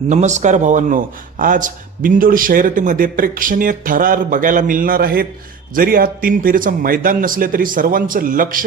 नमस्कार भावांनो, आज बिंदोड शर्यतीमध्ये प्रेक्षणीय थरार बघायला मिळणार आहेत. जरी आज 3 फेरीचं मैदान नसले तरी सर्वांचं लक्ष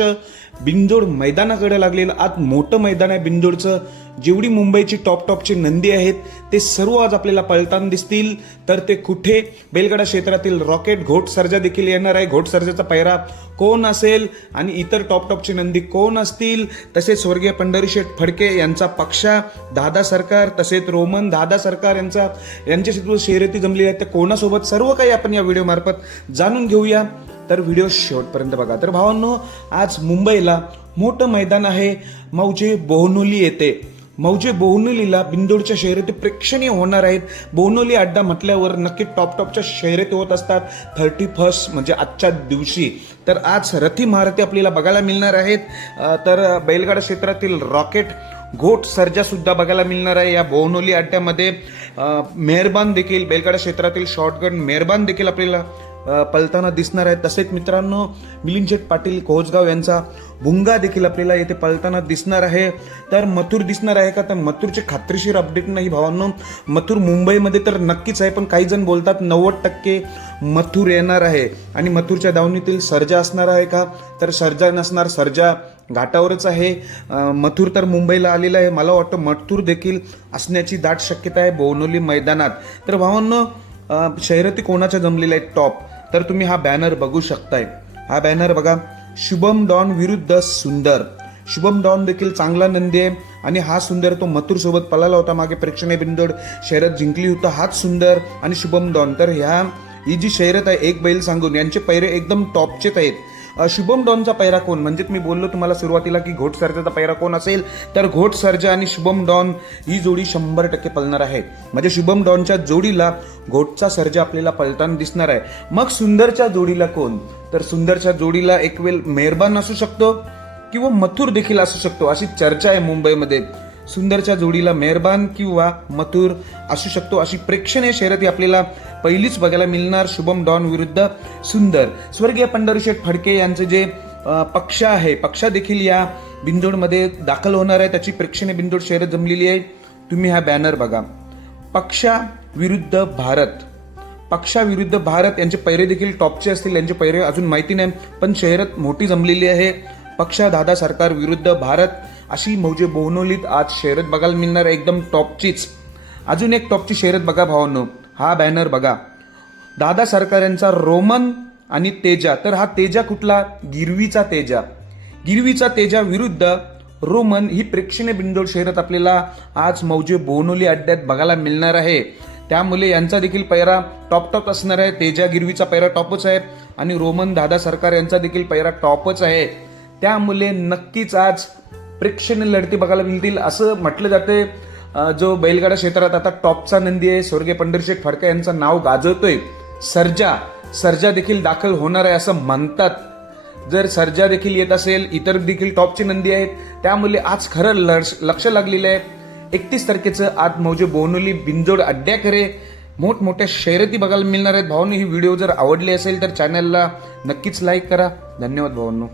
बिंदोड मैदानाकडे लागलेलं. आज मोठं मैदान आहे बिंदोडचं. जेवढी मुंबईची टॉपची नंदी आहेत ते सर्व आज आपल्याला पळताना दिसतील. तर ते कुठे? बैलगाडा क्षेत्रातील रॉकेट घोट सर्जा देखील येणार आहे. घोट सर्जाचा पैरा कोण असेल आणि इतर टॉपची नंदी कोण असतील, तसेच स्वर्गीय पंढरीशेठ फडके यांचा पक्षा, दादा सरकार, तसेच रोमन दादा सरकार यांच्याशी शर्यती जमलेली आहेत, त्या कोणासोबत, सर्व काही आपण या व्हिडिओ मार्फत जाणून घेऊया. तर व्हिडिओ शेवटपर्यंत बघा. तर भावांनो, आज मुंबईला मोठं मैदान आहे, मौजे बोहनोली येथे. मौजे बोहनोलीला बिंदोडच्या शर्यती प्रेक्षणीय होणार आहेत. बोहनोली अड्डा म्हटल्यावर नक्की टॉपच्या शर्यती होत असतात 31 म्हणजे आजच्या दिवशी. तर आज रथी महारथी आपल्याला बघायला मिळणार आहेत. तर बैलगाडा क्षेत्रातील रॉकेट घोट सर्जा सुद्धा बघायला मिळणार आहे या बोहनोली अड्ड्यामध्ये. मेहरबान देखील, बैलगाडा क्षेत्रातील शॉर्टगन मेहरबान देखील आपल्याला पळताना दिसणार आहे. तसेच मित्रांनो, मिलिंद शेठ पाटील कोहजगाव यांचा भुंगा देखील आपल्याला येथे पळताना दिसणार आहे. तर मथुर दिसणार आहे का? तर मथुरचे खात्रीशीर अपडेट नाही भावांनो. मथुर मुंबईमध्ये तर नक्कीच आहे, पण काही जण बोलतात 90% मथुर येणार आहे. आणि मथुरच्या दावणीतील सर्जा असणार आहे का? तर सर्जा नसणार, सर्जा घाटावरच आहे. मथुर तर मुंबईला आलेला आहे. मला वाटतं मथुर देखील असण्याची दाट शक्यता आहे बोहनोली मैदानात. तर भावांनो, शर्यती कोणाच्या जमलेल्या आहेत टॉप, तर तुम्ही हा बॅनर बघू शकताय. हा बॅनर बघा, शुभम डॉन विरुद्ध सुंदर. शुभम डॉन देखील चांगला नंदी आहे आणि हा सुंदर तो मथुर सोबत पळाला होता मागे, प्रेक्षणीय बिंदोड शर्यत जिंकली होता हाच सुंदर आणि शुभम डॉन. तर ही जी शर्यत आहे, एक बैल सांगून, यांचे पैरे एकदम टॉपचेच आहेत. शुभम डॉनचा पैरा कोण, म्हणजे मी बोललो तुम्हाला सुरुवातीला की घोट सर्जाचा पैरा कोण असेल, तर घोट सर्जा आणि शुभम डॉन ही जोडी 100% पळणार आहे. म्हणजे शुभम डॉनच्या जोडीला घोटचा सर्जा आपल्याला पळताना दिसणार आहे. मग सुंदरच्या जोडीला कोण, तर सुंदरच्या जोडीला एक वेळ मेहरबान असू शकतो किंवा मथुर देखील असू शकतो, अशी चर्चा आहे मुंबईमध्ये. सुंदरच्या जोडीला मेहरबान किंवा मथुर असू शकतो, अशी प्रेक्षणीय शर्यती आपल्याला पहिलीच बघायला मिळणार. शुभम डॉन विरुद्ध सुंदर. स्वर्गीय पंढरीशेठ फडके यांचे जे पक्ष आहे, पक्षा देखील या बिंदोडमध्ये दाखल होणार आहे. त्याची प्रेक्षणीय बिंदोड शर्यत जमलेली आहे. तुम्ही हा बॅनर बघा. पक्षा विरुद्ध भारत. पक्षा विरुद्ध भारत यांचे पैरे देखील टॉपचे असतील. यांचे पैरे अजून माहिती नाही, पण शर्यत मोठी जमलेली आहे. पक्षा दादा सरकार विरुद्ध भारत, अशी मौजे बोहनोलीत आज शर्यत बघायला मिळणार आहे, एकदम टॉपचीच. अजून एक टॉपची शर्यत बघा भावांनो. हा बॅनर बघा, दादा सरकार यांचा रोमन आणि तेजा. तर हा तेजा कुठला? गिरवीचा तेजा. गिरवीचा तेजा विरुद्ध रोमन ही प्रेक्षणीय बिंदोड शर्यत आपल्याला आज मौजे बोहनोली अड्ड्यात बघायला मिळणार आहे. त्यामुळे यांचा देखील पैरा टॉप असणार आहे. तेजा गिरवीचा पैरा टॉपच आहे आणि रोमन दादा सरकार यांचा देखील पैरा टॉपच आहे. त्यामुळे नक्कीच आज प्रेक्षणीय लढती बघायला मिळतील असं म्हटलं जाते. जो बैलगाडा क्षेत्रात आता टॉपचा नंदी आहे, स्वर्गीय पंढरीशेठ फडके यांचं नाव गाजवतोय, सर्जा देखील दाखल होणार आहे असं म्हणतात. जर सर्जा देखील येत असेल, इतर देखील टॉपची नंदी आहेत, त्यामुळे आज खरं लक्ष लागलेलं आहे. 31 तारखेचं आज मौजे बोहनोली बिंदोड अड्ड्याकडे मोठमोठ्या शर्यती बघायला मिळणार आहेत. भावांनो, ही व्हिडिओ जर आवडली असेल तर चॅनलला नक्कीच लाईक करा. धन्यवाद भावांनो.